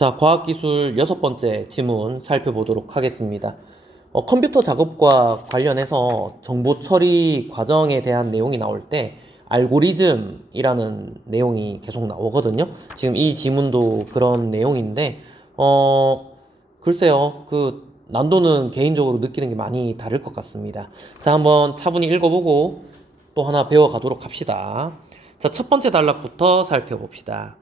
자, 과학기술 6번째 지문 살펴보도록 하겠습니다. 컴퓨터 작업과 관련해서 정보 처리 과정에 대한 내용이 나올 때 알고리즘이라는 내용이 계속 나오거든요. 지금 이 지문도 그런 내용인데, 글쎄요, 난도는 개인적으로 느끼는 게 많이 다를 것 같습니다. 자, 한번 차분히 읽어보고 또 하나 배워가도록 합시다. 자, 첫 번째 단락부터 살펴봅시다.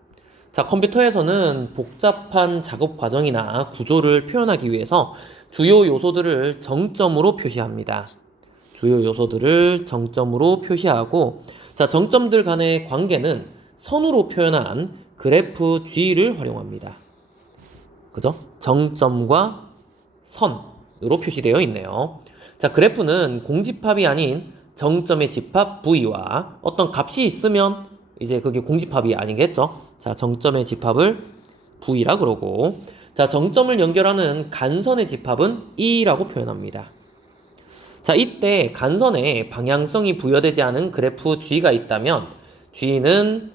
자, 컴퓨터에서는 복잡한 작업 과정이나 구조를 표현하기 위해서 주요 요소들을 정점으로 표시합니다. 주요 요소들을 정점으로 표시하고, 자, 정점들 간의 관계는 선으로 표현한 그래프 G를 활용합니다. 그죠? 정점과 선으로 표시되어 있네요. 자, 그래프는 공집합이 아닌 정점의 집합 V와 어떤 값이 있으면 이제 그게 공집합이 아니겠죠? 자, 정점의 집합을 V라 그러고, 자, 정점을 연결하는 간선의 집합은 E라고 표현합니다. 자, 이때 간선에 방향성이 부여되지 않은 그래프 G가 있다면 G는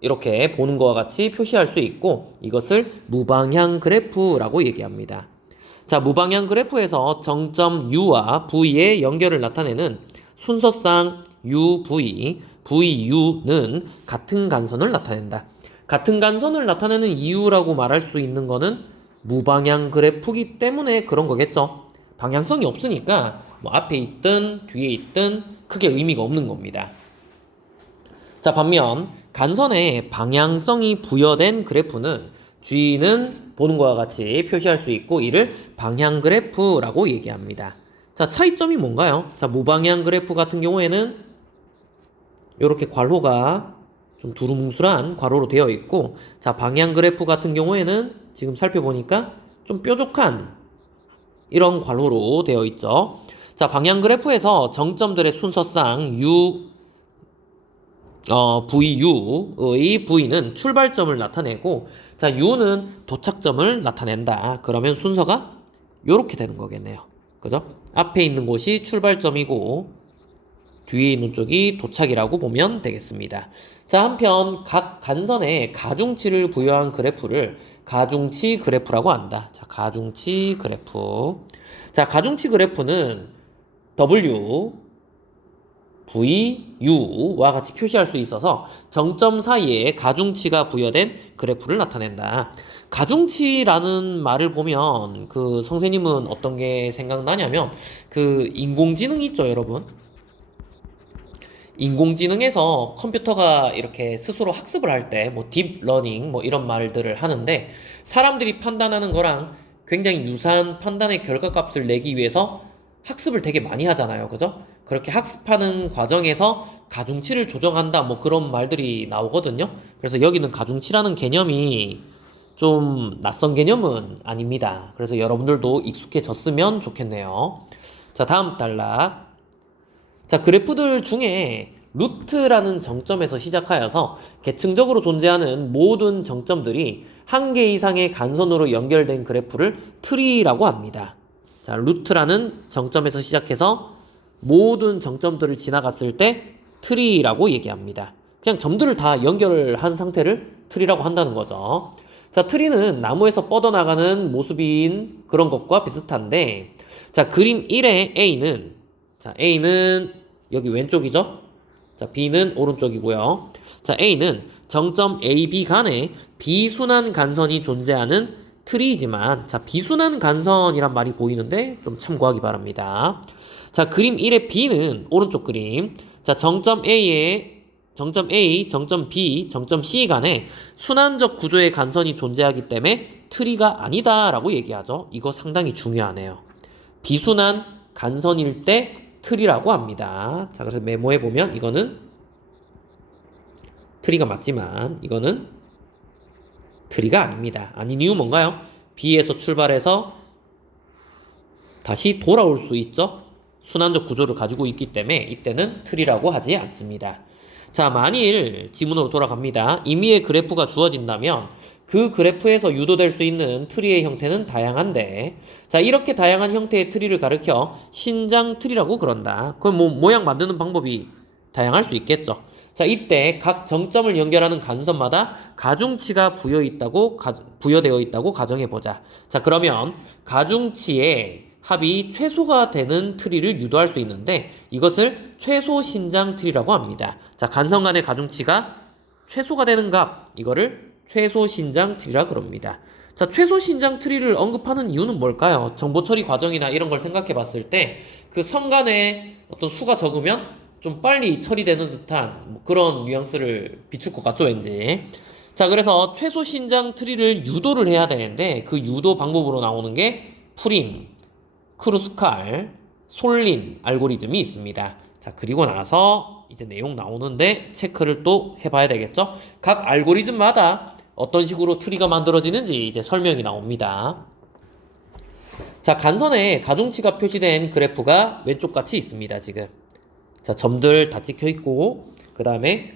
이렇게 보는 것과 같이 표시할 수 있고, 이것을 무방향 그래프라고 얘기합니다. 자, 무방향 그래프에서 정점 U와 V의 연결을 나타내는 순서상 UV, VU는 같은 간선을 나타낸다. 같은 간선을 나타내는 이유라고 말할 수 있는 거는 무방향 그래프이기 때문에 그런 거겠죠. 방향성이 없으니까 뭐 앞에 있든 뒤에 있든 크게 의미가 없는 겁니다. 자, 반면 간선에 방향성이 부여된 그래프는 G는 보는 것과 같이 표시할 수 있고, 이를 방향 그래프라고 얘기합니다. 자, 차이점이 뭔가요? 자, 무방향 그래프 같은 경우에는 이렇게 괄호가 좀 두루뭉술한 괄호로 되어 있고, 자, 방향 그래프 같은 경우에는 지금 살펴보니까 좀 뾰족한 이런 괄호로 되어 있죠. 자, 방향 그래프에서 정점들의 순서상 VU의 V는 출발점을 나타내고, 자, U는 도착점을 나타낸다. 그러면 순서가 이렇게 되는 거겠네요. 그죠? 앞에 있는 곳이 출발점이고 뒤에 있는 쪽이 도착이라고 보면 되겠습니다. 자, 한편 각 간선에 가중치를 부여한 그래프를 가중치 그래프라고 한다. 자, 가중치 그래프. 자, 가중치 그래프는 W, V, U와 같이 표시할 수 있어서 정점 사이에 가중치가 부여된 그래프를 나타낸다. 가중치라는 말을 보면 선생님은 어떤 게 생각나냐면 인공지능 있죠, 여러분? 인공지능에서 컴퓨터가 이렇게 스스로 학습을 할 때 뭐 딥러닝 뭐 이런 말들을 하는데, 사람들이 판단하는 거랑 굉장히 유사한 판단의 결과값을 내기 위해서 학습을 되게 많이 하잖아요. 그죠? 그렇게 학습하는 과정에서 가중치를 조정한다 뭐 그런 말들이 나오거든요. 그래서 여기는 가중치라는 개념이 좀 낯선 개념은 아닙니다. 그래서 여러분들도 익숙해졌으면 좋겠네요. 자, 다음 단락. 자, 그래프들 중에 루트라는 정점에서 시작하여서 계층적으로 존재하는 모든 정점들이 한 개 이상의 간선으로 연결된 그래프를 트리라고 합니다. 자, 루트라는 정점에서 시작해서 모든 정점들을 지나갔을 때 트리라고 얘기합니다. 그냥 점들을 다 연결을 한 상태를 트리라고 한다는 거죠. 자, 트리는 나무에서 뻗어나가는 모습인 그런 것과 비슷한데, 자, 그림 1의 A는 여기 왼쪽이죠? 자, B는 오른쪽이고요. 자, A는 정점 A, B 간에 비순환 간선이 존재하는 트리이지만, 자, 비순환 간선이란 말이 보이는데 좀 참고하기 바랍니다. 자, 그림 1의 B는 오른쪽 그림. 자, 정점 A, 정점 B, 정점 C 간에 순환적 구조의 간선이 존재하기 때문에 트리가 아니다라고 얘기하죠. 이거 상당히 중요하네요. 비순환 간선일 때 트리라고 합니다. 자, 그래서 메모해 보면 이거는 트리가 맞지만 이거는 트리가 아닙니다. 아닌 이유 뭔가요? B에서 출발해서 다시 돌아올 수 있죠? 순환적 구조를 가지고 있기 때문에 이때는 트리라고 하지 않습니다. 자, 만일 지문으로 돌아갑니다. 임의의 그래프가 주어진다면 그 그래프에서 유도될 수 있는 트리의 형태는 다양한데, 자, 이렇게 다양한 형태의 트리를 가리켜 신장 트리라고 그런다. 그럼 뭐 모양 만드는 방법이 다양할 수 있겠죠. 자, 이때 각 정점을 연결하는 간선마다 가중치가 부여되어 있다고 가정해보자. 자, 그러면 가중치의 합이 최소가 되는 트리를 유도할 수 있는데 이것을 최소 신장 트리라고 합니다. 자, 간선 간의 가중치가 최소가 되는 값, 이거를 최소 신장 트리라 그럽니다. 자, 최소 신장 트리를 언급하는 이유는 뭘까요? 정보 처리 과정이나 이런 걸 생각해 봤을 때 그 선 간에 어떤 수가 적으면 좀 빨리 처리되는 듯한 뭐 그런 뉘앙스를 비출 것 같죠, 왠지. 자, 그래서 최소 신장 트리를 유도를 해야 되는데 그 유도 방법으로 나오는 게 프림, 크루스칼, 솔린 알고리즘이 있습니다. 자, 그리고 나서 이제 내용 나오는데 체크를 또 해봐야 되겠죠? 각 알고리즘마다 어떤 식으로 트리가 만들어지는지 이제 설명이 나옵니다. 자, 간선에 가중치가 표시된 그래프가 왼쪽 같이 있습니다, 지금. 자, 점들 다 찍혀 있고, 그 다음에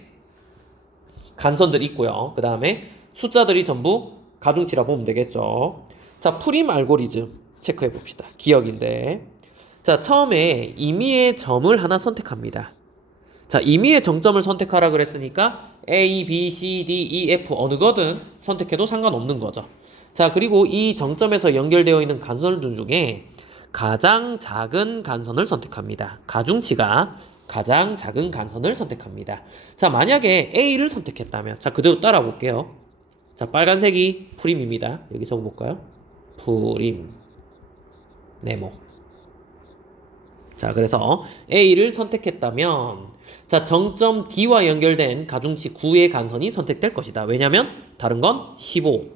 간선들 있고요. 그 다음에 숫자들이 전부 가중치라 보면 되겠죠. 자, 프림 알고리즘 체크해 봅시다. 기억인데. 자, 처음에 임의의 점을 하나 선택합니다. 자, 임의의 정점을 선택하라 그랬으니까 A, B, C, D, E, F 어느 거든 선택해도 상관없는 거죠. 자, 그리고 이 정점에서 연결되어 있는 간선들 중에 가장 작은 간선을 선택합니다. 가중치가 가장 작은 간선을 선택합니다. 자, 만약에 A를 선택했다면, 자, 그대로 따라 볼게요. 자, 빨간색이 프림입니다. 여기 적어볼까요? 프림. 네모. 자, 그래서 A를 선택했다면, 자, 정점 D와 연결된 가중치 9의 간선이 선택될 것이다. 왜냐면 다른 건 15,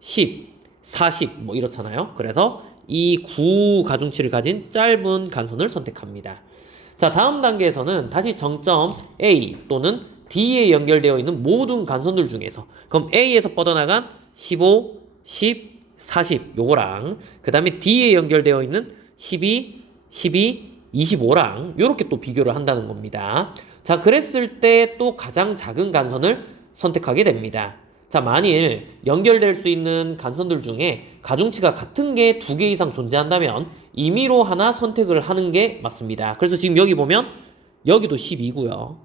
10, 40 뭐 이렇잖아요. 그래서 이 9 가중치를 가진 짧은 간선을 선택합니다. 자, 다음 단계에서는 다시 정점 A 또는 D에 연결되어 있는 모든 간선들 중에서 그럼 A에서 뻗어나간 15, 10, 40 요거랑 그 다음에 D에 연결되어 있는 12, 12, 25랑 요렇게 또 비교를 한다는 겁니다. 자, 그랬을 때 또 가장 작은 간선을 선택하게 됩니다. 자, 만일 연결될 수 있는 간선들 중에 가중치가 같은 게 2개 이상 존재한다면 임의로 하나 선택을 하는 게 맞습니다. 그래서 지금 여기 보면 여기도 12고요.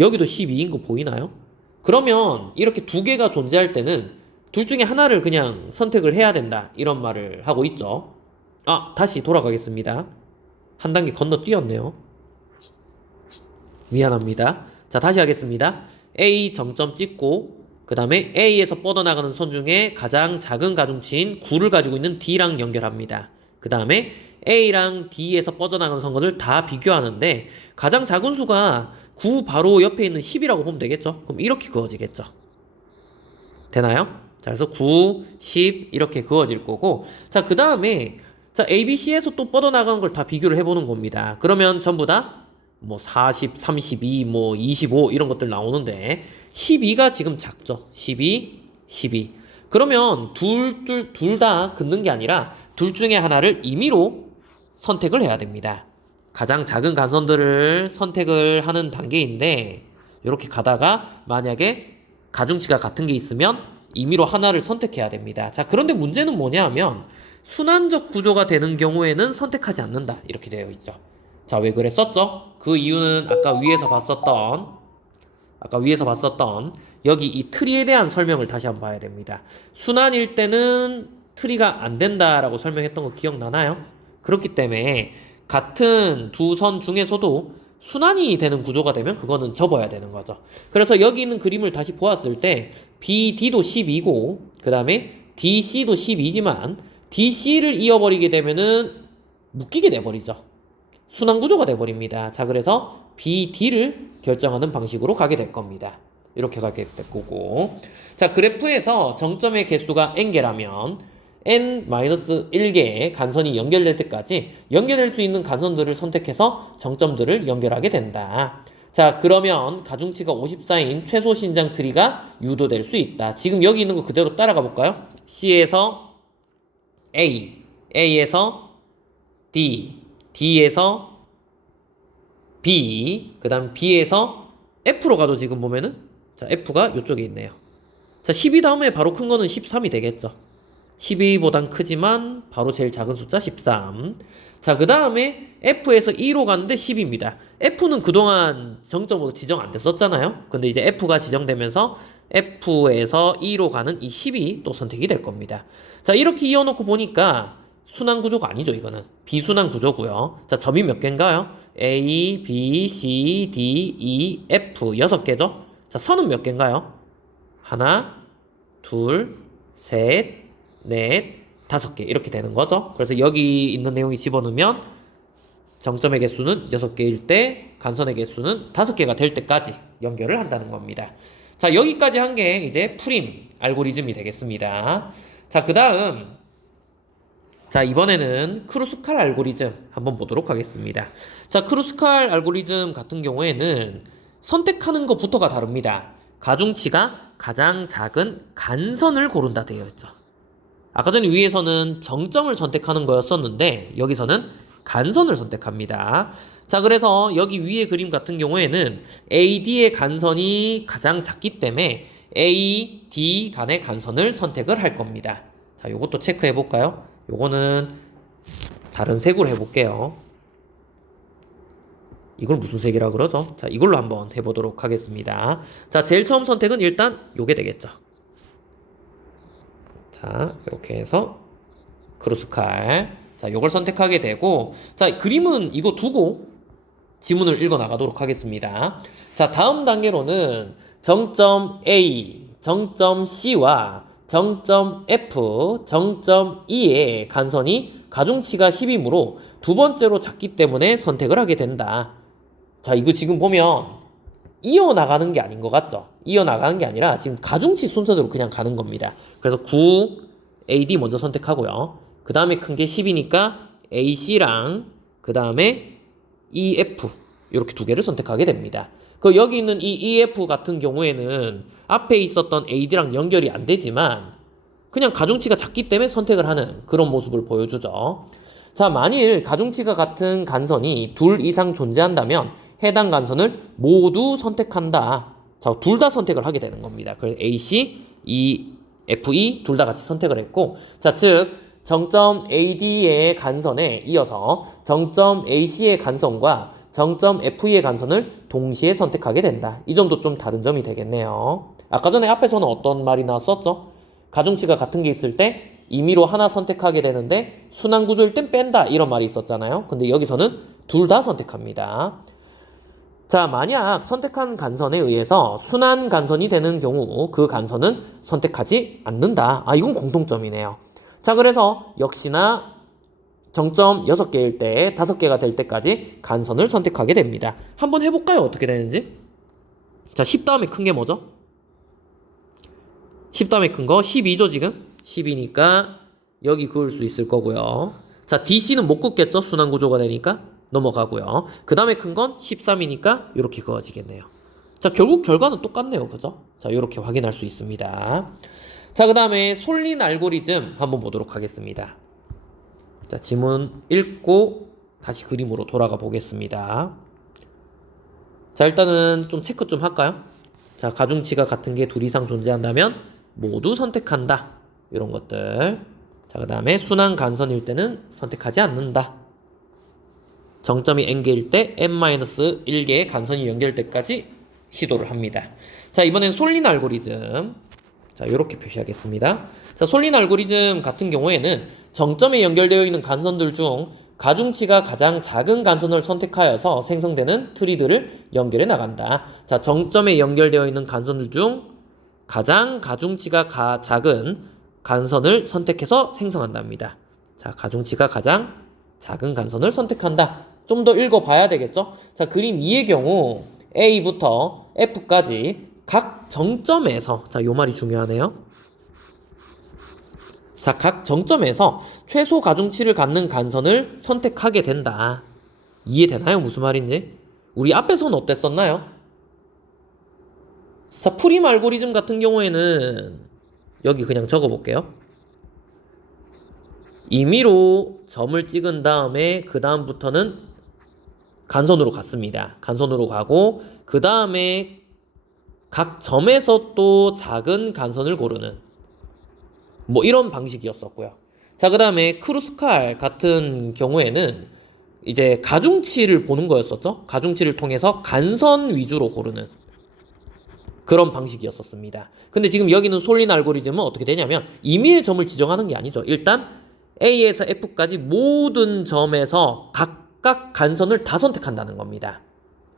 여기도 12인 거 보이나요? 그러면 이렇게 2개가 존재할 때는 둘 중에 하나를 그냥 선택을 해야 된다. 이런 말을 하고 있죠. 아, 다시 돌아가겠습니다. 한 단계 건너뛰었네요. 미안합니다. 자, 다시 하겠습니다. A 정점 찍고 그 다음에 A에서 뻗어나가는 선 중에 가장 작은 가중치인 9를 가지고 있는 D랑 연결합니다. 그 다음에 A랑 D에서 뻗어나가는 선거를 다 비교하는데 가장 작은 수가 9 바로 옆에 있는 10이라고 보면 되겠죠? 그럼 이렇게 그어지겠죠? 되나요? 자, 그래서 9, 10 이렇게 그어질 거고 자, 그 다음에 자, A, B, C에서 또 뻗어나가는 걸 다 비교를 해보는 겁니다. 그러면 전부 다 뭐 40, 32, 뭐 25 이런 것들 나오는데 12가 지금 작죠. 12, 12. 그러면 둘 다 긋는 게 아니라 둘 중에 하나를 임의로 선택을 해야 됩니다. 가장 작은 간선들을 선택을 하는 단계인데 이렇게 가다가 만약에 가중치가 같은 게 있으면 임의로 하나를 선택해야 됩니다. 자, 그런데 문제는 뭐냐 하면 순환적 구조가 되는 경우에는 선택하지 않는다. 이렇게 되어 있죠. 자, 왜 그랬었죠? 그 이유는 아까 위에서 봤었던 여기 이 트리에 대한 설명을 다시 한번 봐야 됩니다. 순환일 때는 트리가 안 된다라고 설명했던 거 기억나나요? 그렇기 때문에 같은 두 선 중에서도 순환이 되는 구조가 되면 그거는 접어야 되는 거죠. 그래서 여기 있는 그림을 다시 보았을 때 BD도 12고 그 다음에 DC도 12지만 DC를 이어버리게 되면은 묶이게 돼버리죠. 순환 구조가 돼버립니다. 자, 그래서 BD를 결정하는 방식으로 가게 될 겁니다. 이렇게 가게 될 거고. 자, 그래프에서 정점의 개수가 n개라면 n-1개의 간선이 연결될 때까지 연결될 수 있는 간선들을 선택해서 정점들을 연결하게 된다. 자, 그러면 가중치가 54인 최소 신장 트리가 유도될 수 있다. 지금 여기 있는 거 그대로 따라가 볼까요? C에서 A, A에서 D, D에서 B, 그 다음 B에서 F로 가죠. 지금 보면은 자, F가 이쪽에 있네요. 자, 12 다음에 바로 큰 거는 13이 되겠죠. 12보단 크지만 바로 제일 작은 숫자 13. 자, 그 다음에 F에서 E로 가는데 10입니다. F는 그동안 정점으로 지정 안 됐었잖아요. 근데 이제 F가 지정되면서 F에서 E로 가는 이 10이 또 선택이 될 겁니다. 자, 이렇게 이어놓고 보니까 순환 구조가 아니죠, 이거는. 비순환 구조고요. 자, 점이 몇 개인가요? A, B, C, D, E, F 6개죠? 자, 선은 몇 개인가요? 하나, 둘, 셋, 넷, 5개 이렇게 되는 거죠. 그래서 여기 있는 내용이 집어넣으면 정점의 개수는 6개일 때 간선의 개수는 5개가 될 때까지 연결을 한다는 겁니다. 자, 여기까지 한 게 이제 프림 알고리즘이 되겠습니다. 자, 그 다음 자, 이번에는 크루스칼 알고리즘 한번 보도록 하겠습니다. 자, 크루스칼 알고리즘 같은 경우에는 선택하는 것부터가 다릅니다. 가중치가 가장 작은 간선을 고른다 되어 있죠. 아까 전에 위에서는 정점을 선택하는 거였었는데 여기서는 간선을 선택합니다. 자, 그래서 여기 위에 그림 같은 경우에는 AD의 간선이 가장 작기 때문에 AD 간의 간선을 선택을 할 겁니다. 자, 요것도 체크해 볼까요? 요거는 다른 색으로 해볼게요. 이걸 무슨 색이라 그러죠? 자, 이걸로 한번 해보도록 하겠습니다. 자, 제일 처음 선택은 일단 요게 되겠죠. 자, 이렇게 해서 크루스칼. 자, 요걸 선택하게 되고, 자, 그림은 이거 두고 지문을 읽어 나가도록 하겠습니다. 자, 다음 단계로는 정점 A, 정점 C와 정점 F, 정점 E의 간선이 가중치가 10이므로 두 번째로 작기 때문에 선택을 하게 된다. 자, 이거 지금 보면 이어나가는 게 아닌 것 같죠? 이어나가는 게 아니라 지금 가중치 순서대로 그냥 가는 겁니다. 그래서 9, AD 먼저 선택하고요. 그 다음에 큰 게 10이니까 AC랑 그 다음에 EF 이렇게 두 개를 선택하게 됩니다. 그 여기 있는 이 EF 같은 경우에는 앞에 있었던 AD랑 연결이 안 되지만 그냥 가중치가 작기 때문에 선택을 하는 그런 모습을 보여주죠. 자, 만일 가중치가 같은 간선이 둘 이상 존재한다면 해당 간선을 모두 선택한다. 자, 둘 다 선택을 하게 되는 겁니다. 그래서 AC, EFE 둘 다 같이 선택을 했고, 자, 즉 정점 AD의 간선에 이어서 정점 AC의 간선과 정점 FE의 간선을 동시에 선택하게 된다. 이 점도 좀 다른 점이 되겠네요. 아까 전에 앞에서는 어떤 말이 나왔었죠? 가중치가 같은 게 있을 때 임의로 하나 선택하게 되는데 순환 구조일 땐 뺀다 이런 말이 있었잖아요. 근데 여기서는 둘 다 선택합니다. 자, 만약 선택한 간선에 의해서 순환 간선이 되는 경우 그 간선은 선택하지 않는다. 아, 이건 공통점이네요. 자, 그래서 역시나 정점 6개일 때 5개가 될 때까지 간선을 선택하게 됩니다. 한번 해볼까요? 어떻게 되는지? 자, 10 다음에 큰 게 뭐죠? 10 다음에 큰 거 12죠 지금? 10이니까 여기 그을 수 있을 거고요. 자, DC는 못 긋겠죠? 순환 구조가 되니까 넘어가고요. 그 다음에 큰 건 13이니까 이렇게 그어지겠네요. 자, 결국 결과는 똑같네요. 그죠? 자, 이렇게 확인할 수 있습니다. 자, 그 다음에 솔린 알고리즘 한번 보도록 하겠습니다. 자, 지문 읽고 다시 그림으로 돌아가 보겠습니다. 자, 일단은 좀 체크 좀 할까요? 자, 가중치가 같은 게 둘 이상 존재한다면 모두 선택한다. 이런 것들. 자, 그 다음에 순환 간선일 때는 선택하지 않는다. 정점이 n개일 때 n-1개의 간선이 연결될 때까지 시도를 합니다. 자, 이번엔 솔린 알고리즘. 자, 이렇게 표시하겠습니다. 자, 솔린 알고리즘 같은 경우에는 정점에 연결되어 있는 간선들 중 가중치가 가장 작은 간선을 선택하여서 생성되는 트리들을 연결해 나간다. 자, 정점에 연결되어 있는 간선들 중 가장 가중치가 작은 간선을 선택해서 생성한답니다. 자, 가중치가 가장 작은 간선을 선택한다. 좀 더 읽어봐야 되겠죠? 자, 그림 2의 경우 A부터 F까지 각 정점에서, 자, 요 말이 중요하네요. 자, 각 정점에서 최소 가중치를 갖는 간선을 선택하게 된다. 이해되나요? 무슨 말인지? 우리 앞에서는 어땠었나요? 자, 프림 알고리즘 같은 경우에는 여기 그냥 적어볼게요. 임의로 점을 찍은 다음에 그 다음부터는 간선으로 갔습니다. 간선으로 가고 그 다음에 각 점에서 또 작은 간선을 고르는, 뭐 이런 방식이었었고요. 자, 그 다음에 크루스칼 같은 경우에는 이제 가중치를 보는 거였었죠. 가중치를 통해서 간선 위주로 고르는 그런 방식이었었습니다. 근데 지금 여기는 솔린 알고리즘은 어떻게 되냐면 임의의 점을 지정하는 게 아니죠. 일단 A에서 F까지 모든 점에서 각각 간선을 다 선택한다는 겁니다.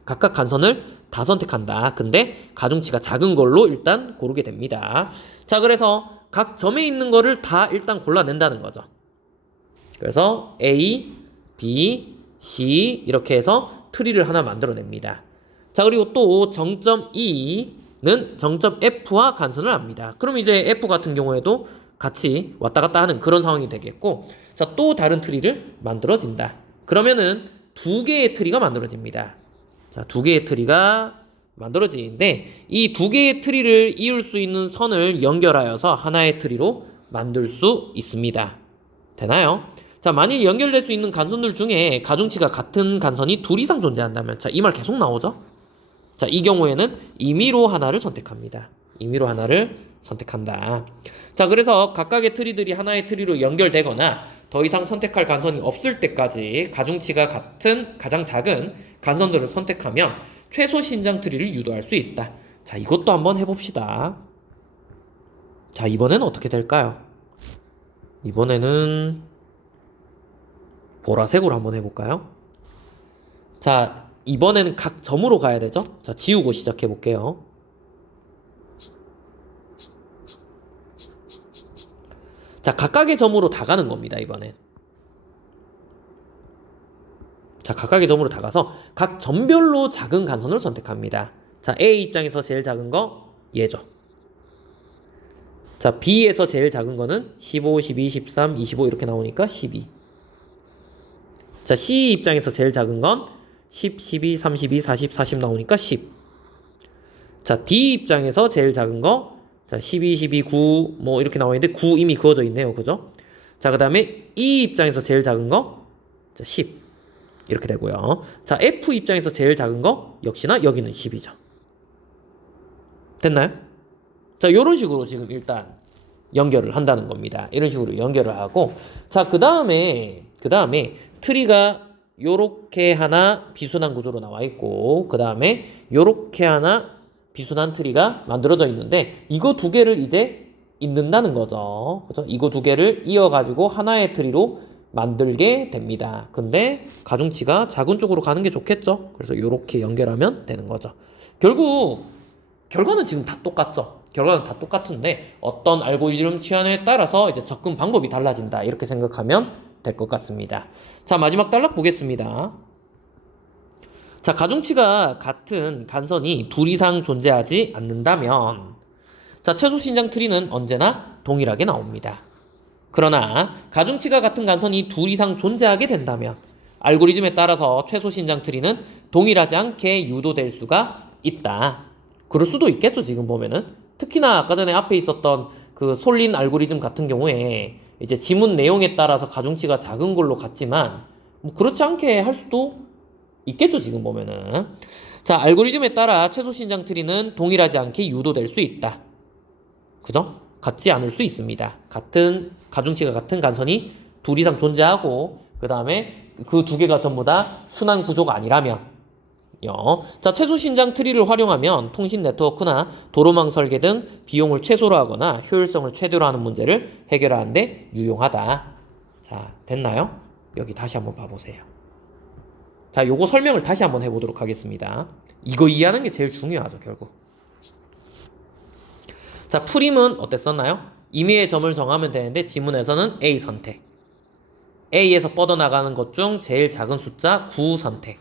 각각 간선을 다 선택한다. 근데 가중치가 작은 걸로 일단 고르게 됩니다. 자, 그래서 각 점에 있는 거를 다 일단 골라낸다는 거죠. 그래서 A, B, C 이렇게 해서 트리를 하나 만들어냅니다. 자, 그리고 또 정점 E는 정점 F와 간선을 합니다. 그럼 이제 F 같은 경우에도 같이 왔다 갔다 하는 그런 상황이 되겠고, 자, 또 다른 트리를 만들어진다. 그러면은 두 개의 트리가 만들어집니다. 자, 두 개의 트리가 만들어지는데 이 두 개의 트리를 이을 수 있는 선을 연결하여서 하나의 트리로 만들 수 있습니다. 되나요? 자, 만일 연결될 수 있는 간선들 중에 가중치가 같은 간선이 둘 이상 존재한다면, 자, 이 말 계속 나오죠? 자, 이 경우에는 임의로 하나를 선택합니다. 임의로 하나를 선택한다. 자, 그래서 각각의 트리들이 하나의 트리로 연결되거나 더 이상 선택할 간선이 없을 때까지 가중치가 같은 가장 작은 간선들을 선택하면 최소 신장 트리를 유도할 수 있다. 자, 이것도 한번 해봅시다. 자, 이번에는 어떻게 될까요? 이번에는 보라색으로 한번 해볼까요? 자, 이번에는 각 점으로 가야 되죠? 자, 지우고 시작해 볼게요. 자, 각각의 점으로 다 가는 겁니다, 이번엔. 자, 각각의 점으로 다 가서 각 점별로 작은 간선을 선택합니다. 자, A 입장에서 제일 작은 거 얘죠. 자, B에서 제일 작은 거는 15, 12, 13, 25 이렇게 나오니까 12. 자, C 입장에서 제일 작은 건 10, 12, 32, 40, 40 나오니까 10. 자, D 입장에서 제일 작은 거, 자, 12, 12, 9, 뭐 이렇게 나와 있는데 9 이미 그어져 있네요. 그죠? 자, 그 다음에 E 입장에서 제일 작은 거, 자, 10. 이렇게 되고요. 자, F 입장에서 제일 작은 거, 역시나 여기는 10이죠. 됐나요? 자, 요런 식으로 지금 일단 연결을 한다는 겁니다. 이런 식으로 연결을 하고, 자, 그 다음에 트리가 요렇게 하나 비순환 구조로 나와 있고, 그 다음에 요렇게 하나 비순환 트리가 만들어져 있는데, 이거 두 개를 이제 잇는다는 거죠. 그죠? 이거 두 개를 이어가지고 하나의 트리로 만들게 됩니다. 근데 가중치가 작은 쪽으로 가는 게 좋겠죠? 그래서 요렇게 연결하면 되는 거죠. 결국 결과는 지금 다 똑같죠. 결과는 다 똑같은데 어떤 알고리즘 취향에 따라서 이제 접근 방법이 달라진다. 이렇게 생각하면 될 것 같습니다. 자, 마지막 단락 보겠습니다. 자, 가중치가 같은 간선이 둘 이상 존재하지 않는다면, 자, 최소 신장 트리는 언제나 동일하게 나옵니다. 그러나 가중치가 같은 간선이 둘 이상 존재하게 된다면 알고리즘에 따라서 최소 신장 트리는 동일하지 않게 유도될 수가 있다. 그럴 수도 있겠죠, 지금 보면은. 특히나 아까 전에 앞에 있었던 그 솔린 알고리즘 같은 경우에 이제 지문 내용에 따라서 가중치가 작은 걸로 갔지만 뭐 그렇지 않게 할 수도 있겠죠, 지금 보면은. 자, 알고리즘에 따라 최소 신장 트리는 동일하지 않게 유도될 수 있다. 그죠? 같지 않을 수 있습니다. 같은 가중치가 같은 간선이 둘 이상 존재하고 그 다음에 그 두 개가 전부 다 순환 구조가 아니라면 자, 최소 신장 트리를 활용하면 통신 네트워크나 도로망 설계 등 비용을 최소로 하거나 효율성을 최대로 하는 문제를 해결하는데 유용하다. 자, 됐나요? 여기 다시 한번 봐보세요. 자, 요거 설명을 다시 한번 해보도록 하겠습니다. 이거 이해하는 게 제일 중요하죠, 결국. 자, 프림은 어땠었나요? 임의의 점을 정하면 되는데 지문에서는 A 선택. A에서 뻗어나가는 것 중 제일 작은 숫자 9 선택.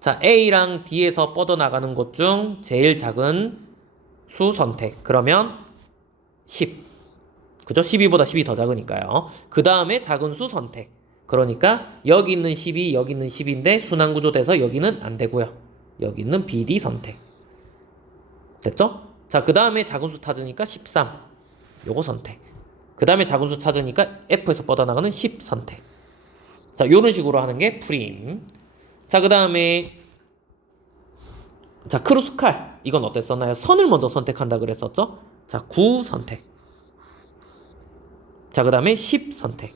자, A랑 D에서 뻗어나가는 것 중 제일 작은 수 선택. 그러면 10. 그죠? 12보다 10이 더 작으니까요. 그 다음에 작은 수 선택. 그러니까 여기 있는 10이 여기 있는 10인데 순환구조 돼서 여기는 안 되고요. 여기 있는 BD 선택. 됐죠? 자, 그 다음에 작은 수 찾으니까 13. 요거 선택. 그 다음에 작은 수 찾으니까 F에서 뻗어나가는 10 선택. 자, 요런 식으로 하는 게 프림. 자, 그 다음에 자, 크루스칼. 이건 어땠었나요? 선을 먼저 선택한다 그랬었죠? 자, 9 선택. 자, 그 다음에 10 선택.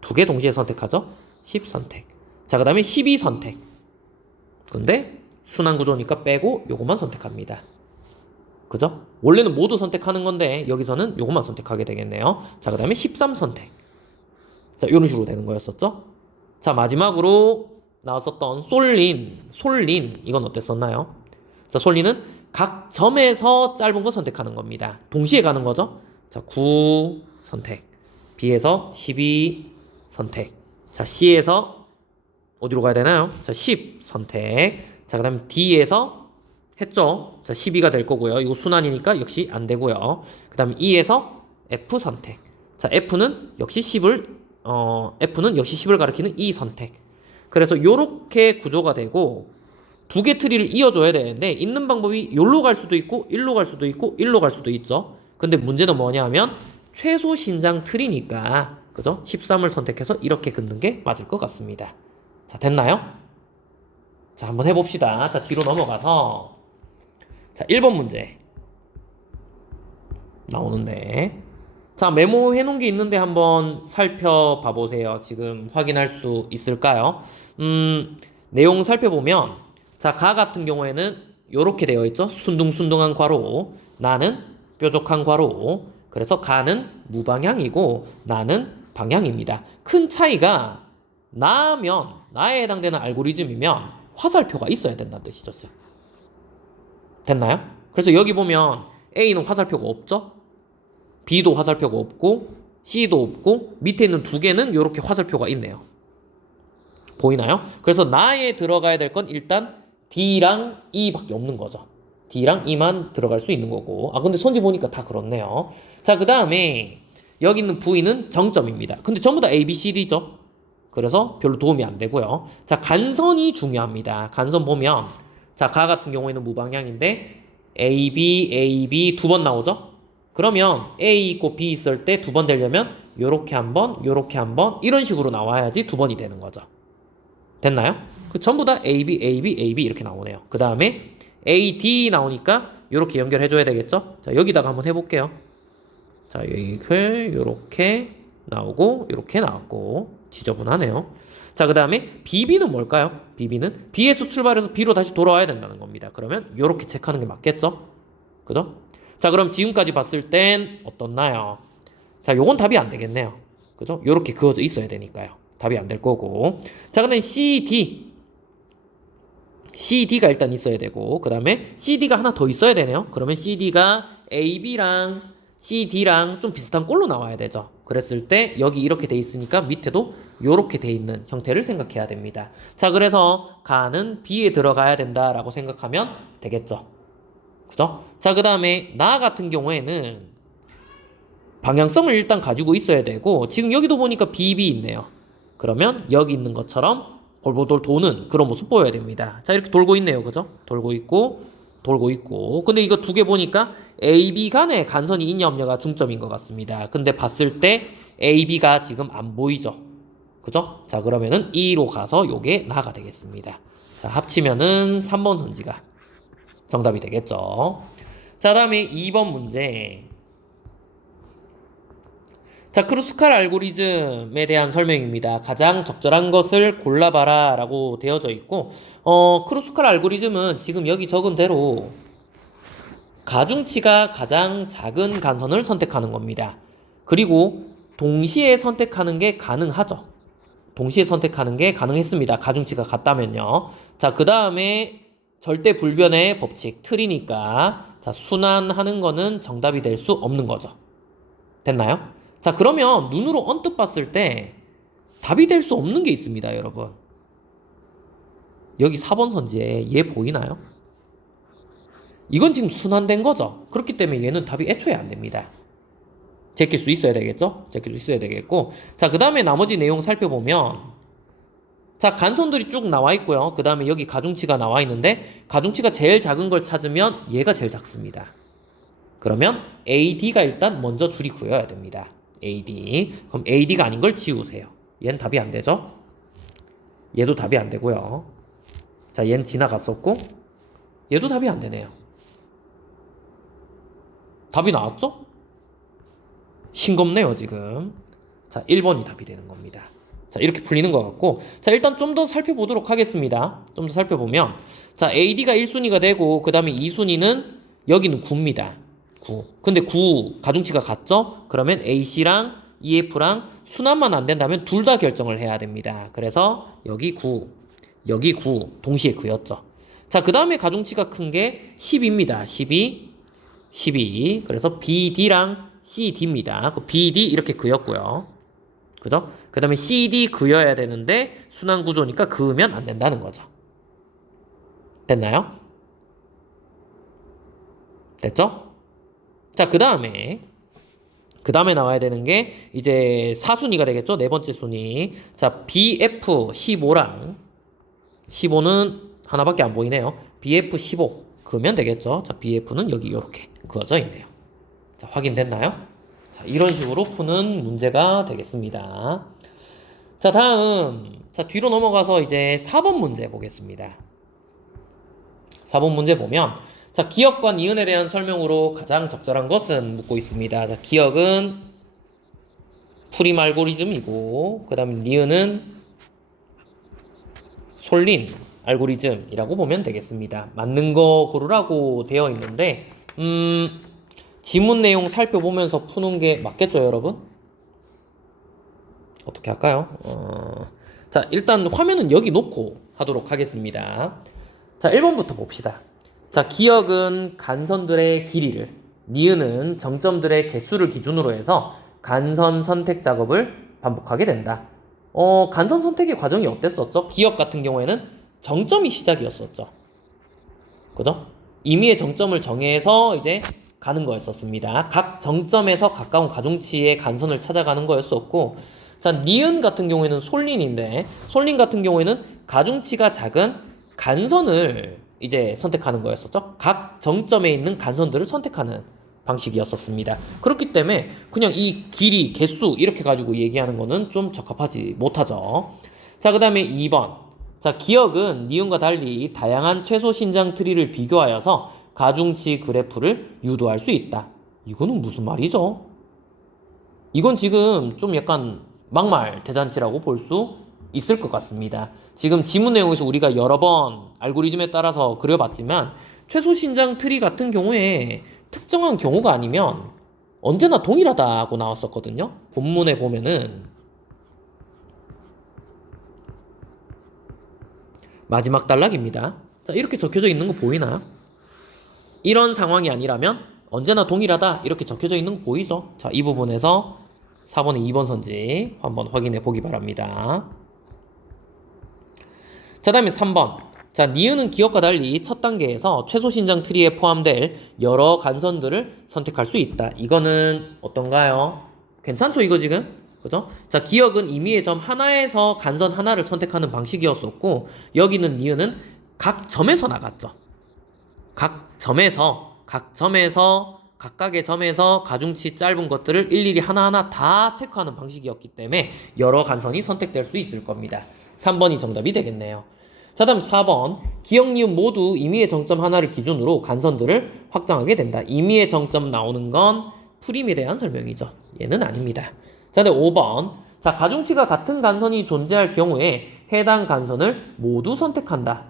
두 개 동시에 선택하죠? 10 선택. 자, 그 다음에 12 선택. 근데 순환 구조니까 빼고 요것만 선택합니다. 그죠? 원래는 모두 선택하는 건데 여기서는 요것만 선택하게 되겠네요. 자, 그 다음에 13 선택. 자, 이런 식으로 되는 거였었죠? 자, 마지막으로 나왔었던 솔린 이건 어땠었나요? 자, 솔린은 각 점에서 짧은 거 선택하는 겁니다. 동시에 가는 거죠? 자, 9 선택. B에서 12 선택. 자, C에서 어디로 가야 되나요? 자, 10 선택. 자, 그 다음에 D에서 했죠? 자, 12가 될 거고요. 이거 순환이니까 역시 안 되고요. 그 다음에 E에서 F 선택. 자, F는 역시 10을 가리키는 E 선택. 그래서 요렇게 구조가 되고 두 개 트리를 이어줘야 되는데 있는 방법이 요로 갈 수도 있고 일로 갈 수도 있고 일로 갈 수도 있죠. 근데 문제는 뭐냐 하면 최소 신장 트리니까 그죠? 13을 선택해서 이렇게 긋는 게 맞을 것 같습니다. 자, 됐나요? 자, 한번 해봅시다. 자, 뒤로 넘어가서 자, 1번 문제 나오는데 자, 메모해 놓은 게 있는데 한번 살펴봐 보세요. 지금 확인할 수 있을까요? 내용 살펴보면 자, 가 같은 경우에는 요렇게 되어 있죠. 순둥순둥한 괄호, 나는 뾰족한 괄호. 그래서 가는 무방향이고 나는 방향입니다. 큰 차이가 나에 해당되는 알고리즘이면 화살표가 있어야 된다는 뜻이죠. 됐나요? 그래서 여기 보면 A는 화살표가 없죠? B도 화살표가 없고 C도 없고 밑에 있는 두 개는 이렇게 화살표가 있네요. 보이나요? 그래서 나에 들어가야 될 건 일단 D랑 E밖에 없는 거죠. D랑 E만 들어갈 수 있는 거고. 아, 근데 선지 보니까 다 그렇네요. 자, 그 다음에 여기 있는 V는 정점입니다. 근데 전부 다 A, B, C, D죠. 그래서 별로 도움이 안 되고요. 자, 간선이 중요합니다. 간선 보면 자, 가 같은 경우에는 무방향인데 A, B 두 번 나오죠? 그러면 A 있고 B 있을 때 두 번 되려면 요렇게 한 번, 요렇게 한 번 이런 식으로 나와야지 두 번이 되는 거죠. 됐나요? 그 전부 다 AB 이렇게 나오네요. 그 다음에 AD 나오니까 요렇게 연결해줘야 되겠죠? 자, 여기다가 한번 해볼게요. 자, 이렇게 요렇게 나오고 요렇게 나왔고 지저분하네요. 자, 그 다음에 BB는 뭘까요? BB는 B에서 출발해서 B로 다시 돌아와야 된다는 겁니다. 그러면 요렇게 체크하는 게 맞겠죠? 그죠? 자, 그럼 지금까지 봤을 땐 어떻나요? 자, 요건 답이 안 되겠네요. 그죠? 요렇게 그어져 있어야 되니까요. 답이 안 될 거고. 자, 그다음에 CD가 일단 있어야 되고, 그 다음에 CD가 하나 더 있어야 되네요. 그러면 CD가 AB랑 CD랑 좀 비슷한 꼴로 나와야 되죠. 그랬을 때 여기 이렇게 돼 있으니까 밑에도 요렇게 돼 있는 형태를 생각해야 됩니다. 자, 그래서 가는 B에 들어가야 된다라고 생각하면 되겠죠. 그죠? 자, 그 다음에 나 같은 경우에는 방향성을 일단 가지고 있어야 되고 지금 여기도 보니까 BB 있네요. 그러면 여기 있는 것처럼 볼볼돌 도는 그런 모습 보여야 됩니다. 자, 이렇게 돌고 있네요. 그죠? 돌고 있고 근데 이거 두 개 보니까 AB 간에 간선이 있냐 없냐가 중점인 것 같습니다. 근데 봤을 때 AB가 지금 안 보이죠? 그죠? 자, 그러면은 2로 가서 요게 나가 되겠습니다. 자, 합치면은 3번 선지가 정답이 되겠죠. 자, 다음에 2번 문제. 자, 크루스칼 알고리즘에 대한 설명입니다. 가장 적절한 것을 골라봐라 라고 되어져 있고 크루스칼 알고리즘은 지금 여기 적은 대로 가중치가 가장 작은 간선을 선택하는 겁니다. 그리고 동시에 선택하는 게 가능하죠. 동시에 선택하는 게 가능했습니다. 가중치가 같다면요. 자, 그 다음에 절대 불변의 법칙, 틀이니까 자, 순환하는 거는 정답이 될 수 없는 거죠. 됐나요? 자, 그러면 눈으로 언뜻 봤을 때 답이 될 수 없는 게 있습니다, 여러분. 여기 4번 선지에 얘 보이나요? 이건 지금 순환된 거죠. 그렇기 때문에 얘는 답이 애초에 안 됩니다. 제낄 수 있어야 되겠죠? 제낄 수 있어야 되겠고. 자, 그 다음에 나머지 내용 살펴보면 자, 간선들이 쭉 나와 있고요. 그 다음에 여기 가중치가 나와 있는데 가중치가 제일 작은 걸 찾으면 얘가 제일 작습니다. 그러면 AD가 일단 먼저 줄이 그어야 됩니다. AD. 그럼 AD가 아닌 걸 지우세요. 얘는 답이 안 되죠? 얘도 답이 안 되고요. 자, 얘는 지나갔었고 얘도 답이 안 되네요. 답이 나왔죠? 싱겁네요, 지금. 자, 1번이 답이 되는 겁니다. 자, 이렇게 풀리는 것 같고. 자, 일단 좀 더 살펴보도록 하겠습니다. 좀 더 살펴보면. 자, AD가 1순위가 되고, 그 다음에 2순위는 여기는 9입니다. 9. 근데 9, 가중치가 같죠? 그러면 AC랑 EF랑 순환만 안 된다면 둘 다 결정을 해야 됩니다. 그래서 여기 9, 여기 9, 동시에 그였죠. 자, 그 다음에 가중치가 큰 게 10입니다. 12, 12. 그래서 BD랑 CD입니다. BD 이렇게 그였고요. 그죠? 그 다음에 CD 그여야 되는데 순환 구조니까 그으면 안 된다는 거죠. 됐나요? 됐죠? 자, 그 다음에 나와야 되는 게 이제 4순위가 되겠죠? 네 번째 순위. 자, BF15랑 15는 하나밖에 안 보이네요. BF15 그으면 되겠죠? 자, BF는 여기 이렇게 그어져 있네요. 자, 확인됐나요? 자, 이런 식으로 푸는 문제가 되겠습니다. 자, 다음. 자, 뒤로 넘어가서 이제 4번 문제 보겠습니다. 4번 문제 보면, 자, 기억과 니은에 대한 설명으로 가장 적절한 것은 묻고 있습니다. 자, 기억은 프림 알고리즘이고, 그 다음에 니은은 솔린 알고리즘이라고 보면 되겠습니다. 맞는 거 고르라고 되어 있는데, 지문 내용 살펴보면서 푸는 게 맞겠죠, 여러분? 어떻게 할까요? 자, 일단 화면은 여기 놓고 하도록 하겠습니다. 자, 1번부터 봅시다. 자, 기억은 간선들의 길이를, 니은은 정점들의 개수를 기준으로 해서 간선 선택 작업을 반복하게 된다. 간선 선택의 과정이 어땠었죠? 기억 같은 경우에는 정점이 시작이었었죠. 그죠? 임의의 정점을 정해서 이제 가는 거였었습니다. 각 정점에서 가까운 가중치의 간선을 찾아가는 거였었고, 자, 니은 같은 경우에는 솔린인데, 솔린 같은 경우에는 가중치가 작은 간선을 이제 선택하는 거였었죠. 각 정점에 있는 간선들을 선택하는 방식이었었습니다. 그렇기 때문에 그냥 이 길이, 개수 이렇게 가지고 얘기하는 거는 좀 적합하지 못하죠. 자, 그 다음에 2번. 자, 기억은 니은과 달리 다양한 최소 신장 트리를 비교하여서 가중치 그래프를 유도할 수 있다. 이거는 무슨 말이죠? 이건 지금 좀 약간 막말 대잔치라고 볼 수 있을 것 같습니다. 지금 지문 내용에서 우리가 여러 번 알고리즘에 따라서 그려봤지만 최소 신장 트리 같은 경우에 특정한 경우가 아니면 언제나 동일하다고 나왔었거든요. 본문에 보면은 마지막 단락입니다. 자, 이렇게 적혀져 있는 거 보이나? 이런 상황이 아니라면 언제나 동일하다 이렇게 적혀져 있는 거 보이죠? 자, 이 부분에서 4번의 2번 선지 한번 확인해 보기 바랍니다. 자, 다음에 3번. 자, 니은은 기억과 달리 첫 단계에서 최소 신장 트리에 포함될 여러 간선들을 선택할 수 있다. 이거는 어떤가요? 괜찮죠, 이거 지금? 그죠? 자, 기억은 임의의 점 하나에서 간선 하나를 선택하는 방식이었었고, 여기는 니은은 각 점에서 나갔죠. 각 점에서 각각의 점에서 가중치 짧은 것들을 일일이 하나하나 다 체크하는 방식이었기 때문에 여러 간선이 선택될 수 있을 겁니다. 3번이 정답이 되겠네요. 자, 다음 4번. 기억, 니은 모두 임의의 정점 하나를 기준으로 간선들을 확장하게 된다. 임의의 정점 나오는 건 프림에 대한 설명이죠. 얘는 아닙니다. 자, 네, 5번. 자, 가중치가 같은 간선이 존재할 경우에 해당 간선을 모두 선택한다.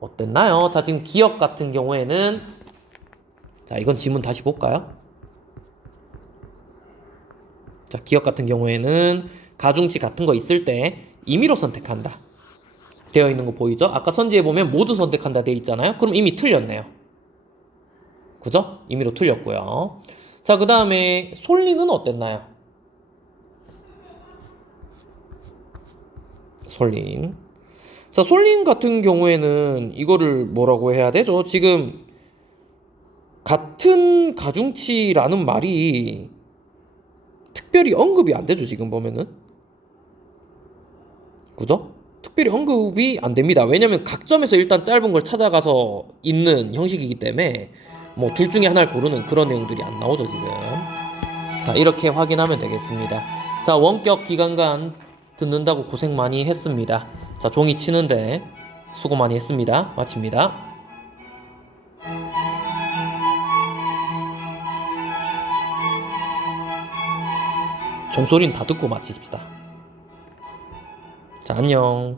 어땠나요? 자, 지금 기억 같은 경우에는 자, 이건 지문 다시 볼까요? 자, 기억 같은 경우에는 가중치 같은 거 있을 때 임의로 선택한다. 되어 있는 거 보이죠? 아까 선지에 보면 모두 선택한다 되어 있잖아요. 그럼 이미 틀렸네요. 그죠? 임의로 틀렸고요. 자, 그 다음에 솔린은 어땠나요? 솔린. 자, 솔린 같은 경우에는 이거를 뭐라고 해야 되죠? 지금 같은 가중치라는 말이 특별히 언급이 안 되죠, 지금 보면은. 그죠? 특별히 언급이 안 됩니다. 왜냐면 각 점에서 일단 짧은 걸 찾아가서 있는 형식이기 때문에 뭐 둘 중에 하나를 고르는 그런 내용들이 안 나오죠, 지금. 자, 이렇게 확인하면 되겠습니다. 자, 원격 기간간 듣는다고 고생 많이 했습니다. 자, 종이 치는데 수고 많이 했습니다. 마칩니다. 종소리는 다 듣고 마치십시다. 자, 안녕.